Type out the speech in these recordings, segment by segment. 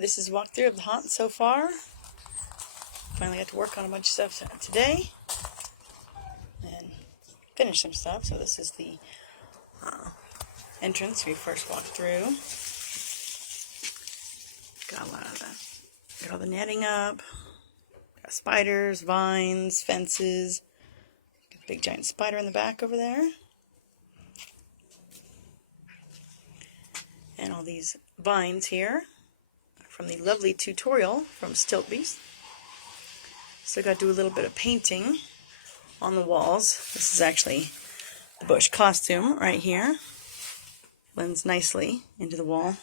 this is walkthrough of the haunt so far. Finally got to work on a bunch of stuff today and finish some stuff. So this is the entrance we first walked through. Got a lot of that. Got all the netting up. Got spiders, vines, fences. Got a big giant spider in the back over there. And all these vines here from the lovely tutorial from Stiltbeast. So I got to do a little bit of painting on the walls. This is actually the bush costume right here. Blends nicely into the wall.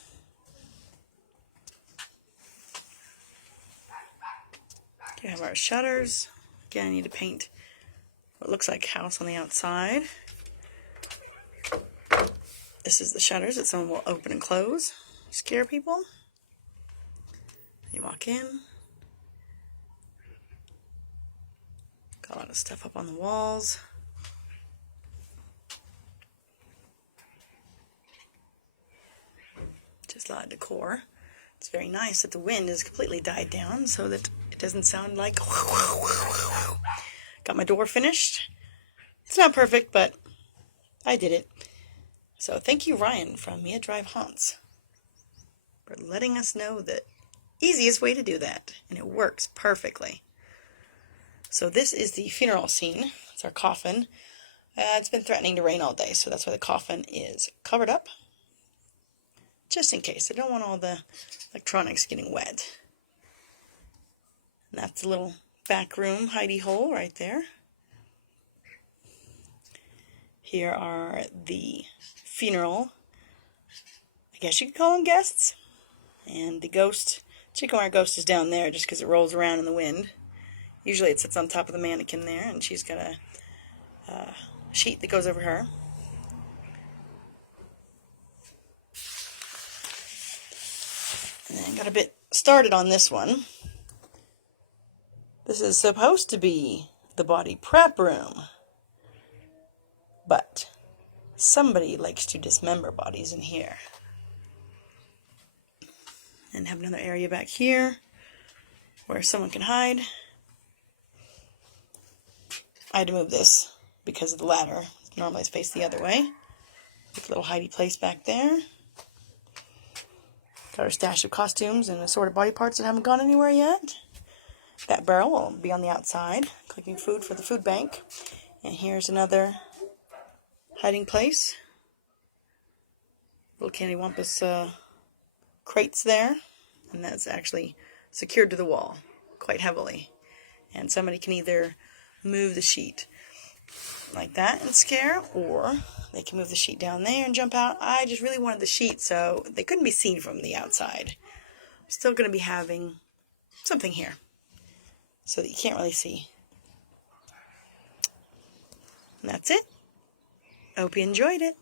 We have our shutters. Again, I need to paint what looks like a house on the outside. This is the shutters that someone will open and close. Scare people. You walk in. Got a lot of stuff up on the walls. Just a lot of decor. It's very nice that the wind has completely died down so that it doesn't sound like... Got my door finished. It's not perfect, but I did it. So thank you, Ryan from Mia Drive Haunts, for letting us know the easiest way to do that. And it works perfectly. So this is the funeral scene. It's our coffin. It's been threatening to rain all day, so that's why the coffin is covered up. Just in case. I don't want all the electronics getting wet. And that's the little back room hidey hole right there. Here are the funeral, I guess you could call them guests. And the ghost, chicken wire ghost, is down there just because it rolls around in the wind. Usually it sits on top of the mannequin there, and she's got a sheet that goes over her. And then got a bit started on this one. This is supposed to be the body prep room, but somebody likes to dismember bodies in here. And have another area back here where someone can hide. I had to move this because of the ladder. Normally it's faced the other way. With a little hidey place back there. Got our stash of costumes and assorted body parts that haven't gone anywhere yet. That barrel will be on the outside, collecting food for the food bank. And here's another hiding place. Little candy wampus crates there. And that's actually secured to the wall quite heavily. And somebody can either move the sheet like that and scare, or they can move the sheet down there and jump out. I just really wanted the sheet so they couldn't be seen from the outside. I'm still going to be having something here so that you can't really see. And that's it. I hope you enjoyed it.